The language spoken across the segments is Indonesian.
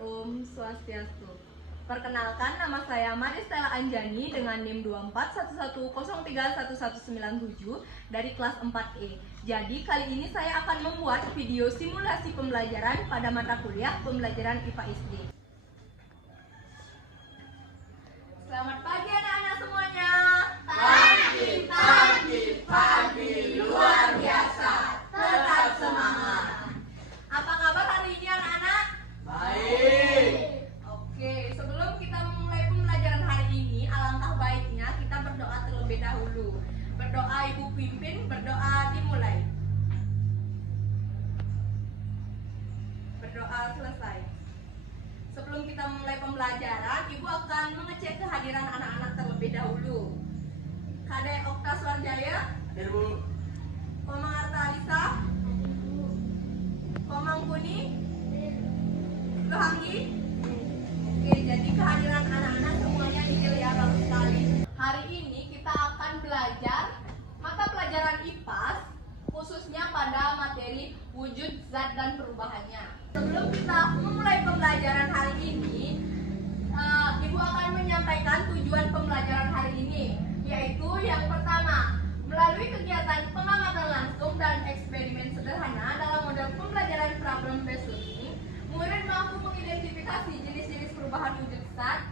Om Swastiastu. Perkenalkan, nama saya Made Stella Anjani dengan NIM 2411031197 dari kelas 4E. Jadi kali ini saya akan membuat video simulasi pembelajaran pada mata kuliah pembelajaran IPA SD. Selamat pagi anak-anak semuanya. Pagi, luar biasa. Tetap semangat. Apa kabar hari ini anak-anak? Baik. Oke, sebelum kita memulai pembelajaran hari ini, alangkah baiknya kita berdoa terlebih dahulu. Berdoa Ibu pimpin, berdoa dimulai. Berdoa selesai. Sebelum kita memulai pembelajaran, Ibu akan mengecek kehadiran anak-anak terlebih dahulu. Kade Okta Suarjaya, Hadir, Bu. Komang Arta Alisa, Komang Kuni, Lohanggi. Oke, jadi kehadiran anak-anak semuanya nihil ya, bagus sekali. Hari ini kita akan belajar mata pelajaran IPAS, khususnya pada materi wujud zat dan perubahannya. Sebelum kita memulai pembelajaran hari ini, Ibu akan menyampaikan tujuan pembelajaran hari ini, yaitu yang pertama, melalui kegiatan pengamatan langsung dan eksperimen sederhana dalam model pembelajaran problem based learning, murid mampu mengidentifikasi jenis-jenis perubahan wujud zat,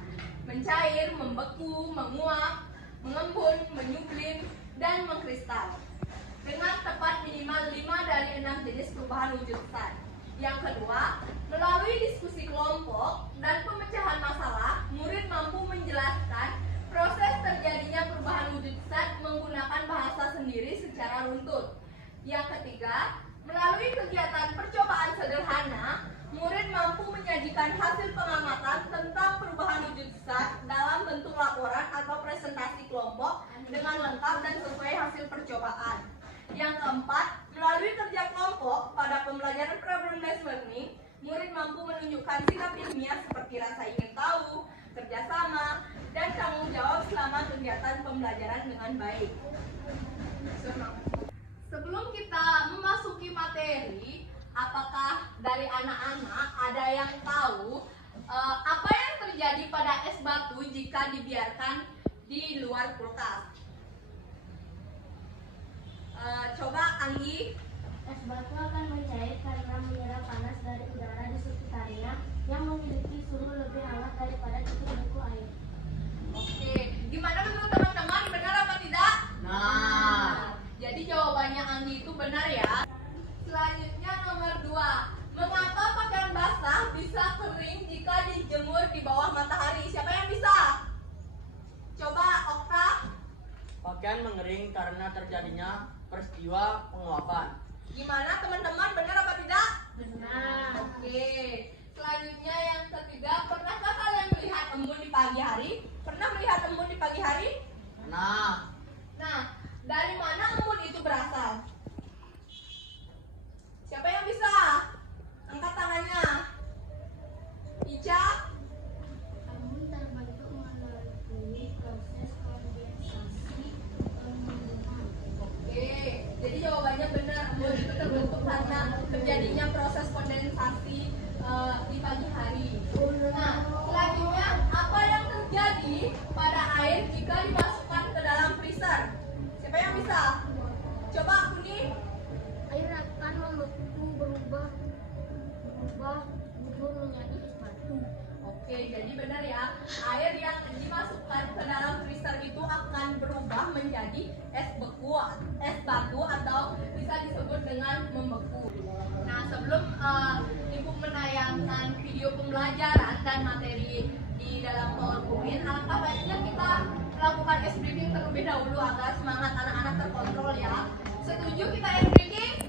mencair, membeku, menguap, mengembun, menyublim, dan mengkristal dengan tepat minimal 5 dari 6 jenis perubahan wujud zat. Yang kedua, melalui diskusi kelompok dan pemecahan masalah, murid mampu menjelaskan proses terjadinya perubahan wujud zat menggunakan bahasa sendiri secara runtut. Yang ketiga, melalui kegiatan percobaan sederhana, murid mampu menyajikan hasil pengamatan tentang perubahan wujud zat dalam bentuk laporan atau presentasi kelompok dengan lengkap dan sesuai hasil percobaan. Yang keempat, melalui kerja kelompok pada pembelajaran problem based learning, murid mampu menunjukkan sikap ilmiah seperti rasa ingin tahu, kerjasama, dan tanggung jawab selama kegiatan pembelajaran dengan baik. Sebelum kita memasuki materi, apakah dari anak-anak ada yang tahu apa yang terjadi pada es batu jika dibiarkan di luar kulkas? Coba Anggi. Es batu akan mencair karena menyerap panas dari udara di sekitarnya yang memiliki suhu lebih hangat daripada titik beku air. Oke, gimana menurut teman-teman? Benar apa tidak? Nah, Jadi jawabannya Anggi itu benar ya. Selanjutnya nomor 2. Mengapa pakaian basah bisa kering jika dijemur di bawah matahari? Siapa yang bisa? Coba Okta. pakaian mengering karena terjadinya peristiwa penguapan. Gimana teman-teman? Benar apa tidak? Benar. Oke. Selanjutnya yang ketiga, pernahkah kalian melihat embun di pagi hari? Pernah melihat embun di pagi hari? Nah, Dari mana embun itu berasal? Siapa yang bisa? Angkat tangannya. Ica? Embun terbentuk melalui proses kondensasi pembunuhan. Oke, jadi jawabannya benar. Embun itu terbentuk karena terjadinya proses kondensasi di pagi hari. Nah, selanjutnya apa yang terjadi pada air jika dimasukkan ke dalam freezer? Siapa yang bisa? Coba Kuni. Air akan membeku berubah gugur menjadi es batu. Oke, jadi benar ya. Air yang dimasukkan ke dalam freezer itu akan berubah menjadi es batu atau bisa disebut dengan membeku. Nah, sebelum Ibu menayangkan video pembelajaran dan materi di dalam PowerPoint, alangkah baiknya kita melakukan ice breaking terlebih dahulu agar semangat anak-anak terkontrol ya. Setuju kita ice breaking?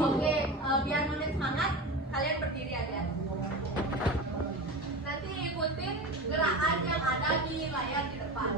Oke, biar makin semangat, kalian berdiri aja. Nanti ikutin gerakan yang ada di layar di depan.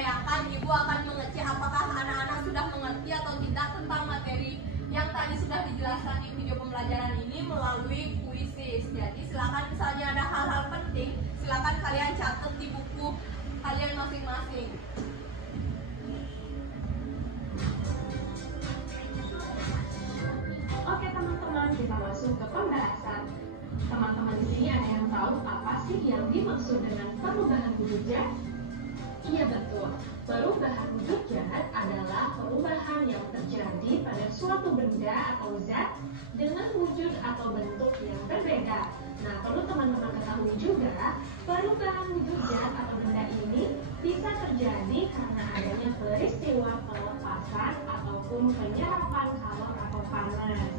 percayakan Ibu akan mengecek apakah anak-anak sudah mengerti atau tidak tentang materi yang tadi sudah dijelaskan di video pembelajaran ini melalui kuisis. Jadi silakan misalnya ada hal-hal penting, silakan kalian catat di buku kalian masing-masing. Oke teman-teman, kita masuk ke pembahasan. Teman-teman di sini ada yang tahu apa sih yang dimaksud dengan perubahan wujud zat? Iya betul, perubahan wujud zat adalah perubahan yang terjadi pada suatu benda atau zat dengan wujud atau bentuk yang berbeda. Nah, perlu teman-teman ketahui juga, perubahan wujud zat atau benda ini bisa terjadi karena adanya peristiwa pelepasan ataupun penyerapan kalor atau panas.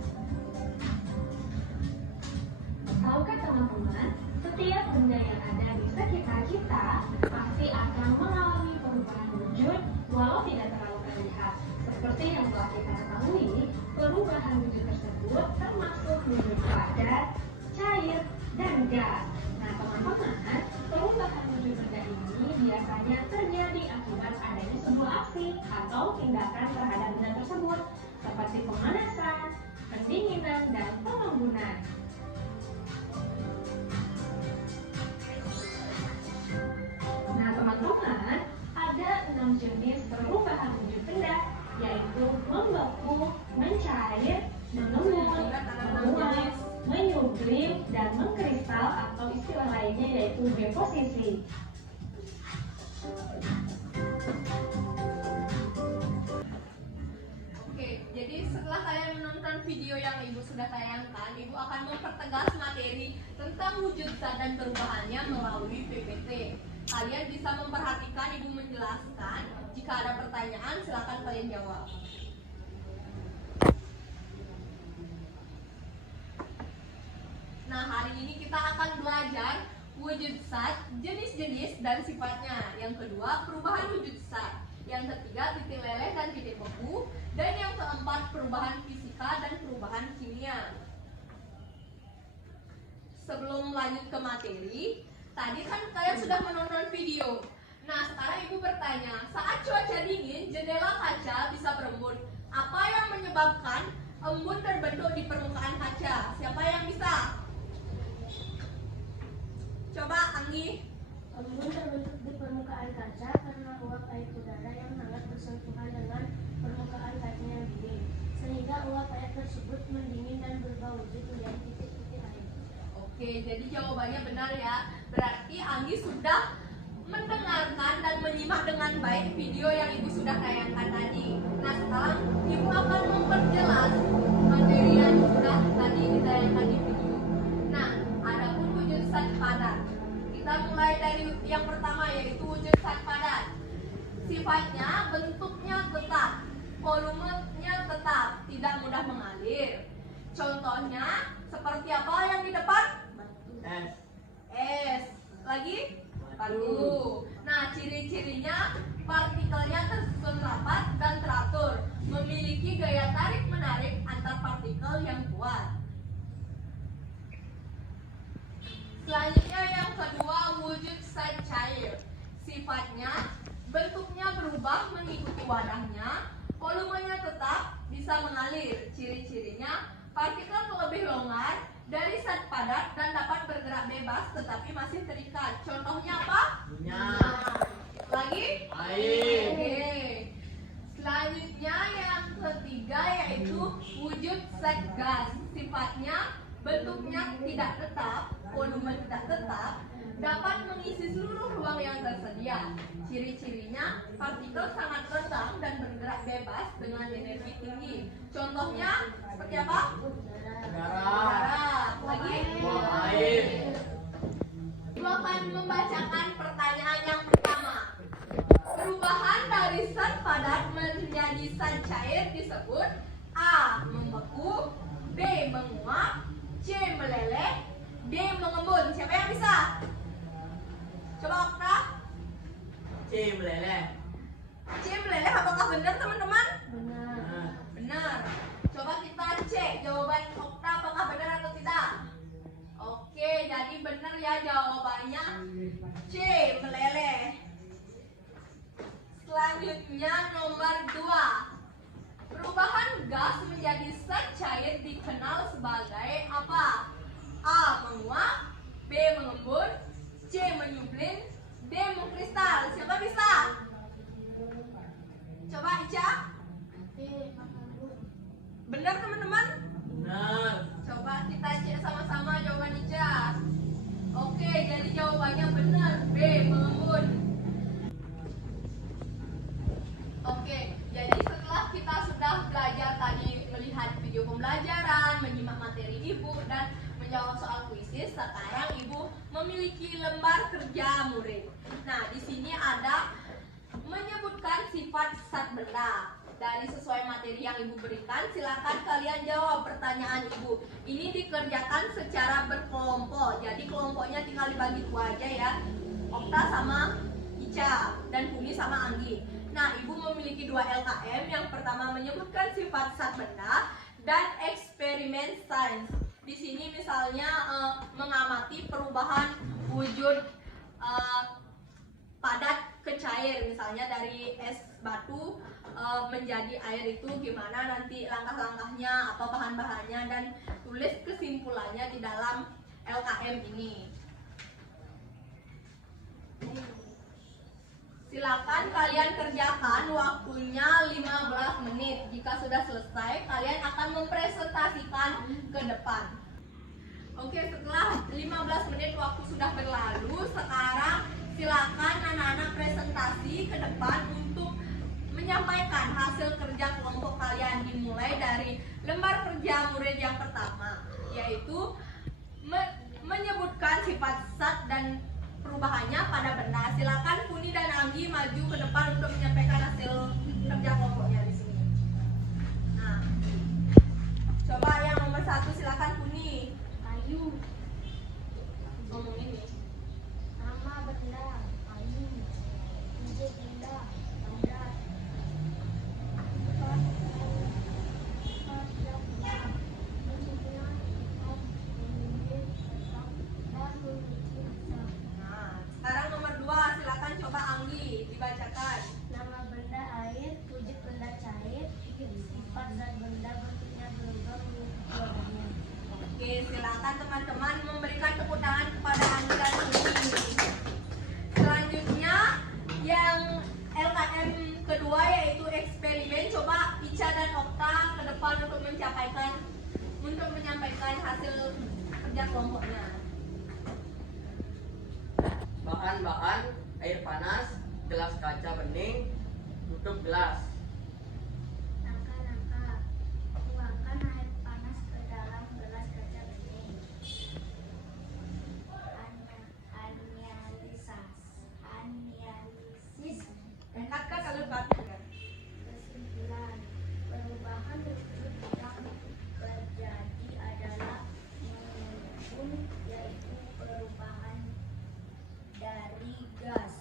Tahukah teman-teman, setiap benda yang ada di sekitar kita pasti akan mengalami perubahan wujud walau tidak terlalu terlihat. Seperti yang telah kita ketahui, perubahan wujud tersebut termasuk wujud padat, cair, dan gas. Nah teman-teman, perubahan wujud benda ini biasanya terjadi akibat adanya sebuah aksi atau tindakan terhadap benda tersebut, seperti pemanasan, pendinginan, dan pengembunan. Nah teman-teman, ada 6 jenis perubahan wujud benda, yaitu membeku, mencair, mengembun, menguap, menyublim, dan mengkristal atau istilah lainnya yaitu deposisi. Oke, jadi setelah kalian menonton video yang Ibu sudah tayangkan, Ibu akan mempertegas materi tentang wujud zat dan perubahannya melalui PPT. Kalian bisa memperhatikan Ibu menjelaskan. Jika ada pertanyaan, silakan kalian jawab. Nah, hari ini kita akan belajar wujud zat, jenis-jenis dan sifatnya. Yang kedua, perubahan wujud zat. Yang ketiga, titik leleh dan titik beku. Dan yang keempat, perubahan fisika dan perubahan kimia. Sebelum lanjut ke materi, tadi kan kalian sudah menonton video. Nah, sekarang Ibu bertanya, saat cuaca dingin, jendela kaca bisa berembun. Apa yang menyebabkan embun terbentuk di permukaan kaca? Siapa yang bisa? Coba, Anggi. Embun terbentuk di permukaan kaca karena uap air udara yang hangat bersentuhan dengan permukaan kaca yang dingin, sehingga uap air tersebut mendingin dan berubah wujud menjadi titik-titik air. Oke, jadi jawabannya benar ya. Berarti Anggi sudah mendengarkan dan menyimak dengan baik video yang Ibu sudah tayangkan tadi. Nah, sekarang Ibu akan memperjelas materi yang sudah tadi ditayangkan di video. Nah, adapun wujud zat padat. Kita mulai dari yang pertama, yaitu wujud zat padat. Sifatnya, bentuknya tetap, volumenya tetap, tidak mudah mengalir. Contohnya, seperti apa yang di depan? Es. Lagi? Batu. Nah, ciri-cirinya, partikelnya tersusun rapat dan teratur, memiliki gaya tarik-menarik antar partikel yang kuat. Selanjutnya yang kedua, wujud zat cair. Sifatnya, bentuknya berubah mengikuti wadahnya, volumenya tetap, bisa mengalir. Ciri-cirinya, partikel lebih longgar dari zat padat dan dapat bergerak bebas tetapi masih terikat. Contohnya apa? Minyak. Lagi? Air. Oke. Selanjutnya yang ketiga yaitu wujud zat gas. Sifatnya, bentuknya tidak tetap, volume tidak tetap, dapat mengisi seluruh ruang yang tersedia. Ciri-cirinya, partikel sangat rendah dan bergerak bebas dengan energi tinggi. Contohnya seperti apa? Udara. Lagi? Buang air. Ibu akan membacakan pertanyaan yang pertama. Perubahan dari zat padat menjadi zat cair disebut A. Membeku, B. Menguap, C. Meleleh, D. Mengembun. Siapa yang bisa? Coba Okta. C. Meleleh. C. Meleleh apakah benar teman-teman? Benar. Benar. Coba kita cek jawaban Okta apakah benar atau tidak. Oke, jadi benar ya jawabannya C. Meleleh. sebagai apa? A. Menguap, B. mengembun, C. menyublin, D. mengkristal. Siapa bisa? Coba Ica. Benar teman-teman? Benar. Coba kita cek sama-sama jawaban Ica. Oke, jadi jawabannya benar, B. mengembun. Oke, jadi setelah kita sudah belajar tadi melihat video pembelajaran, menyimak materi ibu, dan menjawab soal kuisis, sekarang ibu memiliki lembar kerja murid. Nah, di sini ada menyebutkan sifat zat benda. Dari sesuai materi yang ibu berikan, silakan kalian jawab pertanyaan ibu. Ini dikerjakan secara berkelompok, jadi kelompoknya tinggal dibagi dua aja ya. Okta sama Ica, dan Puni sama Anggi. Nah, ibu memiliki 2 LKM. Yang pertama menyebutkan sifat zat benda dan eksperimen sains. Di sini misalnya mengamati perubahan wujud padat ke cair, misalnya dari es batu menjadi air itu gimana nanti langkah-langkahnya, apa bahan-bahannya, dan tulis kesimpulannya di dalam LKM ini. Silakan kalian kerjakan, waktunya 15 menit. Jika sudah selesai, kalian akan mempresentasikan ke depan. Oke, setelah 15 menit waktu sudah berlalu, sekarang silakan anak-anak presentasi ke depan untuk menyampaikan hasil kerja kelompok kalian, dimulai dari lembar kerja murid yang pertama, yaitu menyebutkan sifat zat dan perubahannya pada benda. Silakan Puni dan Anggi maju ke depan untuk menyampaikan hasil kerja kelompoknya di sini. Nah, coba yang nomor 1 silakan Puni. Kayu. Ngomong ini. Nama benda. Kayu. Wujud benda. Padat. Sifat zat benda. Kesimpulan sifat menyulit tetap dan mewujud zat. Nah, sekarang nomor 2 silakan coba Anggi dibacakan. Nama benda air, wujud benda cair, sifat zat benda bentuknya berubah mengikuti warnanya. Oke, silakan teman-teman memberikan tepuk tangan kepada Anggi dan Puni. Selanjutnya yang LKM kedua yaitu eksperimen. Coba Ica dan Okta ke depan untuk menyampaikan hasil kerja kelompoknya. Bahan-bahan: air panas, gelas kaca bening, tutup gelas. Langkah-langkah. Tuangkan air panas ke dalam gelas kaca bening. Analisis. Angkat kalau kan. Kesimpulan. Perubahan wujud yang terjadi adalah mengembun, yaitu perubahan dari gas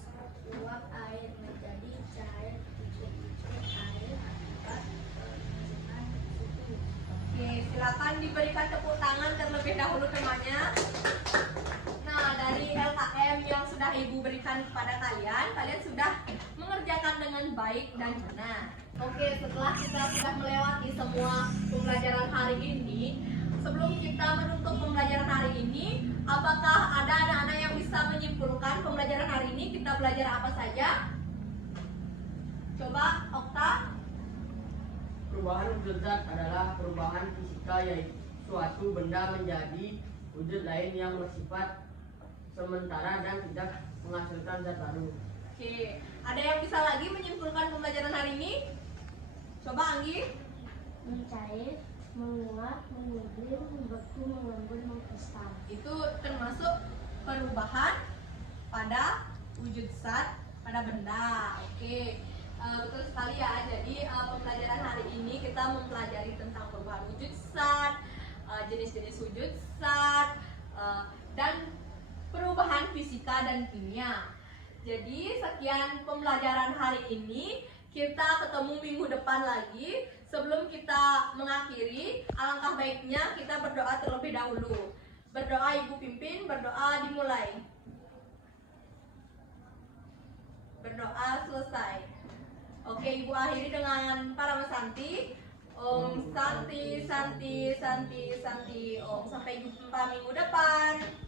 uap air menjadi cair titik-titik air akibat penurunan suhu. Oke, silakan diberikan tepuk tangan terlebih dahulu temannya. Nah, dari LKM yang sudah Ibu berikan kepada kalian, kalian sudah mengerjakan dengan baik dan benar. Oke, setelah kita sudah melewati semua pembelajaran hari ini, sebelum kita menutup pembelajaran hari ini, apakah ada anak-anak yang bisa menyimpulkan pembelajaran hari ini kita belajar apa saja? Coba, Okta. Perubahan wujud zat adalah perubahan fisika, yaitu suatu benda menjadi wujud lain yang bersifat sementara dan tidak menghasilkan zat baru. Oke, ada yang bisa lagi menyimpulkan pembelajaran hari ini? Coba Anggi. Mencair, menguap, menyublim, membeku, mengembun, mengkristal. Itu termasuk perubahan pada wujud zat pada benda. Oke, betul sekali ya. Jadi pembelajaran hari ini kita mempelajari tentang perubahan wujud zat, jenis-jenis wujud zat, dan perubahan fisika dan kimia. Jadi sekian pembelajaran hari ini. Kita ketemu minggu depan lagi. Sebelum kita mengakhiri, alangkah baiknya kita berdoa terlebih dahulu. Berdoa Ibu pimpin, berdoa dimulai. Berdoa selesai. Oke, Ibu akhiri dengan para mesanti. Om Santi, Santi, Santi, Santi. Om sampai jumpa minggu depan.